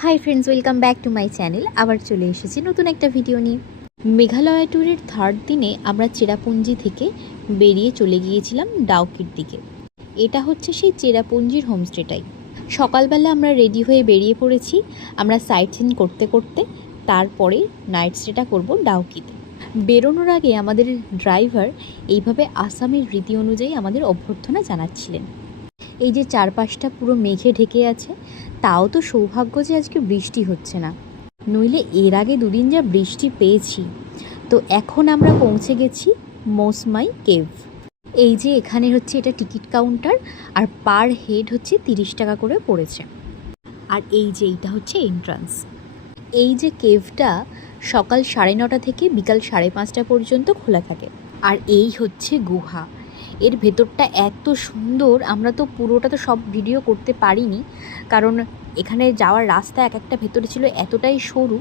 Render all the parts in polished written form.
Hi friends, welcome back to my channel. আবার চলে এসেছি নতুন একটা ভিডিও নিয়ে। মেঘালয় ট্যুরের থার্ড দিনে আমরা চেরাপুঞ্জি থেকে বেরিয়ে চলে গিয়েছিলাম ডাউকির দিকে। এটা হচ্ছে সেই চেরাপুঞ্জির হোমস্টেটাই। সকালবেলা আমরা রেডি হয়ে বেরিয়ে পড়েছি। আমরা সাইট সিন করতে করতে তারপরে নাইট স্টেটা করব ডাউকিতে। বেরোনোর আগে আমাদের ড্রাইভার এইভাবে আসামের রীতি অনুযায়ী আমাদের অভ্যর্থনা জানাচ্ছিলেন। এই যে চারপাশটা পুরো মেঘে ঢেকে আছে, তাও তো সৌভাগ্য যে আজকে বৃষ্টি হচ্ছে না, নইলে এর আগে দুদিন যা বৃষ্টি পেয়েছি। তো এখন আমরা পৌঁছে গেছি মৌসমাই কেভ। এই যে এখানে হচ্ছে এটা টিকিট কাউন্টার, আর পার হেড হচ্ছে 30 টাকা করে পড়েছে। আর এই যে এইটা হচ্ছে এন্ট্রান্স। এই যে কেভটা সকাল 9:30 থেকে বিকাল 5:30 পর্যন্ত খোলা থাকে। আর এই হচ্ছে গুহা। এর ভেতরটা এত সুন্দর, আমরা তো পুরোটা তো সব ভিডিও করতে পারিনি, কারণ এখানে যাওয়ার রাস্তা এক একটা ভেতরে ছিল এতটাই সরু,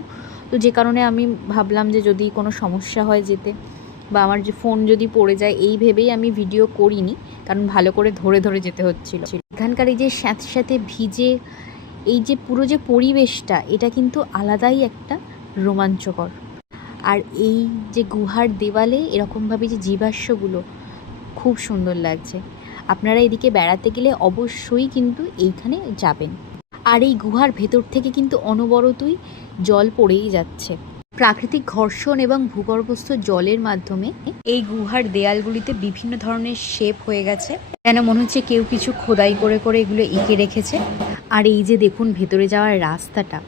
তো যে কারণে আমি ভাবলাম যে যদি কোনো সমস্যা হয় যেতে, বা আমার যে ফোন যদি পড়ে যায়, এই ভেবেই আমি ভিডিও করিনি, কারণ ভালো করে ধরে ধরে যেতে হচ্ছিল। এখানকার এই যে স্যাঁতে স্যাঁতে ভিজে এই যে পুরো যে পরিবেশটা, এটা কিন্তু আলাদাই একটা রোমাঞ্চকর। আর এই যে গুহার দেওয়ালে এরকমভাবে যে জীবাশ্মগুলো, খুব সুন্দর লাগছে। আপনারা এদিকে বেড়াতে গেলে অবশ্যই কিন্তু এইখানে যাবেন। আর এই গুহার ভেতর থেকে কিন্তু অনবরতই জল পড়েই যাচ্ছে। প্রাকৃতিক ঘর্ষণ এবং ভূগর্ভস্থ জলের মাধ্যমে এই গুহার দেয়ালগুলিতে বিভিন্ন ধরনের শেপ হয়ে গেছে, যেন মনে হচ্ছে কেউ কিছু খোদাই করে করে এগুলো এঁকে রেখেছে। আর এই যে দেখুন ভেতরে যাওয়ার রাস্তাটা,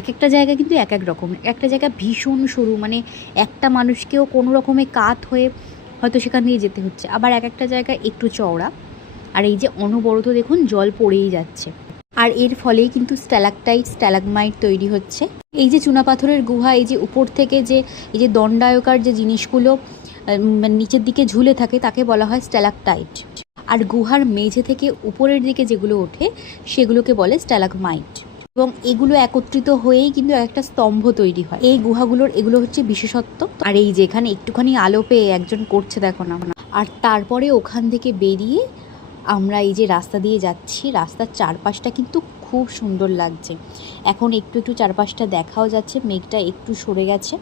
এক একটা জায়গা কিন্তু এক এক রকম। একটা জায়গা ভীষণ সরু, মানে একটা মানুষকেও কোনো রকমে কাত হয়ে হয়তো সেখান দিয়ে যেতে হচ্ছে। আবার এক একটা জায়গা একটু চওড়া। আর এই যে অনবরত দেখুন জল পড়েই যাচ্ছে। আর এর ফলেই কিন্তু স্ট্যালাকটাইট স্ট্যালাগমাইট তৈরি হচ্ছে। এই যে চুনাপাথরের গুহা, এই যে উপর থেকে যে এই যে দণ্ডায়কার যে জিনিসগুলো নিচের দিকে ঝুলে থাকে, তাকে বলা হয় স্ট্যালাকটাইট। আর গুহার মেঝে থেকে উপরের দিকে যেগুলো ওঠে সেগুলোকে বলে স্ট্যালাগমাইট। এবং এগুলো একত্রিত হয়েই কিন্তু একটা স্তম্ভ তৈরি হয়। এই গুহাগুলোর এগুলো হচ্ছে বিশেষত্ব। আর এই যে এখানে একটুখানি আলো পেয়ে একজন করছে, দেখো না। আর তারপরে ওখান থেকে বেরিয়ে আমরা এই যে রাস্তা দিয়ে যাচ্ছি, রাস্তার চারপাশটা কিন্তু খুব সুন্দর লাগছে। এখন একটু একটু চারপাশটা দেখাও যাচ্ছে, মেঘটা একটু সরে গেছে।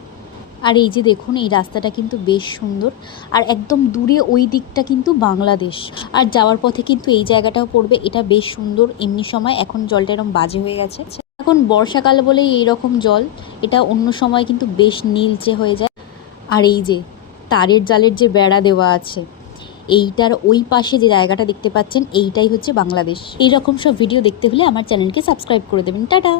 আর এই যে দেখুন এই রাস্তাটা কিন্তু বেশ সুন্দর। আর একদম দূরে ওই দিকটা কিন্তু বাংলাদেশ। আর যাওয়ার পথে কিন্তু এই জায়গাটাও পড়বে, এটা বেশ সুন্দর। এমনি সময় এখন জলটা এরকম বাজে হয়ে গেছে, এখন বর্ষাকাল বলেই এইরকম জল, এটা অন্য সময় কিন্তু বেশ নীলচে হয়ে যায়। আর এই যে তারের জালের যে বেড়া দেওয়া আছে, এইটার ওই পাশে যে জায়গাটা দেখতে পাচ্ছেন, এইটাই হচ্ছে বাংলাদেশ। এইরকম সব ভিডিও দেখতে হলে আমার চ্যানেলকে সাবস্ক্রাইব করে দেবেন। টাটা।